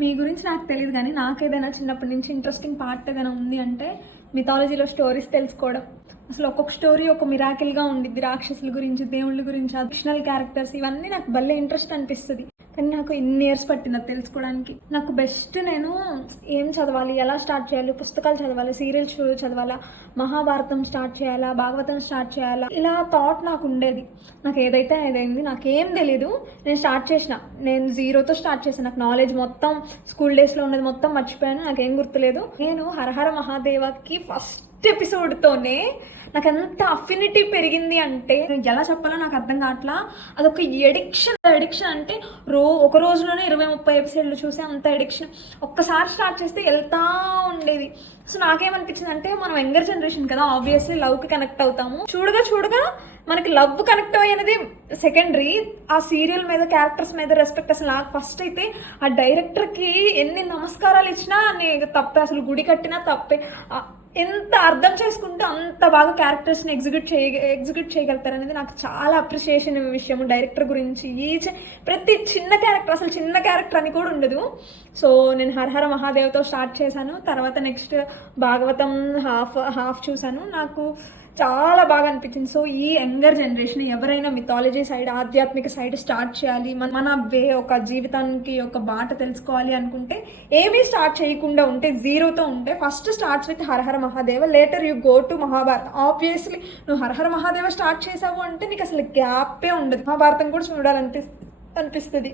మీ గురించి నాకు తెలియదు కానీ నాకేదైనా చిన్నప్పటి నుంచి ఇంట్రెస్టింగ్ పార్ట్ ఏదైనా ఉంది అంటే మిథాలజీలో స్టోరీస్ తెలుసుకోవడం. అసలు ఒక్కొక్క స్టోరీ ఒక మిరాకిల్గా ఉండిద్ది. రాక్షసుల గురించి, దేవుళ్ళ గురించి, అడిషనల్ క్యారెక్టర్స్, ఇవన్నీ నాకు భలే ఇంట్రెస్ట్ అనిపిస్తుంది. కానీ నాకు ఇన్ని ఇయర్స్ పట్టింది అది తెలుసుకోవడానికి. నాకు బెస్ట్ నేను ఏం చదవాలి, ఎలా స్టార్ట్ చేయాలి, పుస్తకాలు చదవాలి, సీరియల్స్ చదవాలా, మహాభారతం స్టార్ట్ చేయాలా, భాగవతం స్టార్ట్ చేయాలా, ఇలా థాట్ నాకు ఉండేది. నాకు ఏదైతే ఏదైంది, నాకేం తెలీదు. నేను స్టార్ట్ చేసిన, నేను జీరోతో స్టార్ట్ చేశాను. నాకు నాలెడ్జ్ మొత్తం స్కూల్ డేస్లో ఉన్నది మొత్తం మర్చిపోయాను, నాకేం గుర్తులేదు. నేను హరహర మహాదేవకి ఫస్ట్ ఎపిసోడ్తోనే నాకు ఎంత అఫినిటీ పెరిగింది అంటే ఎలా చెప్పాలో నాకు అర్థం కావట్లా. అదొక ఎడిక్షన్ అంటే ఒక రోజులోనే 20-30 ఎపిసోడ్లు చూసే అంత ఎడిక్షన్. ఒక్కసారి స్టార్ట్ చేస్తే వెళ్తా ఉండేది. సో నాకేమనిపించింది అంటే మనం యంగర్ జనరేషన్ కదా, ఆబ్వియస్లీ లవ్కి కనెక్ట్ అవుతాము. చూడగా మనకి లవ్ కనెక్ట్ అయ్యేది సెకండరీ. ఆ సీరియల్ మీద, క్యారెక్టర్స్ మీద రెస్పెక్ట్. అసలు నాకు ఫస్ట్ అయితే ఆ డైరెక్టర్కి ఎన్ని నమస్కారాలు ఇచ్చినా నేను తప్పే, అసలు గుడి కట్టినా తప్పే. ఎంత అర్థం చేసుకుంటే అంత బాగా క్యారెక్టర్స్ని ఎగ్జిక్యూట్ చేయగలుగుతారనేది నాకు చాలా అప్రిషియేషన్ విషయము డైరెక్టర్ గురించి. ప్రతి చిన్న క్యారెక్టర్, అసలు చిన్న క్యారెక్టర్ అని కూడా ఉండదు. సో నేను హరహర మహాదేవ్తో స్టార్ట్ చేశాను. తర్వాత నెక్స్ట్ భాగవతం హాఫ్ చూశాను. నాకు చాలా బాగా అనిపించింది. సో ఈ యంగర్ జనరేషన్ ఎవరైనా మిథాలజీ సైడ్, ఆధ్యాత్మిక సైడ్ స్టార్ట్ చేయాలి, మన ఒక జీవితానికి ఒక బాట తెలుసుకోవాలి అనుకుంటే, ఏమీ స్టార్ట్ చేయకుండా ఉంటే, జీరోతో ఉంటే, first starts with Hara Hara Mahadeva, later you go to Mahabharata. Obviously నువ్వు హరహర మహాదేవ స్టార్ట్ చేసావు అంటే నీకు అసలు గ్యాపే ఉండదు. మహాభారతం కూడా చూడాలనిపిస్తుంది.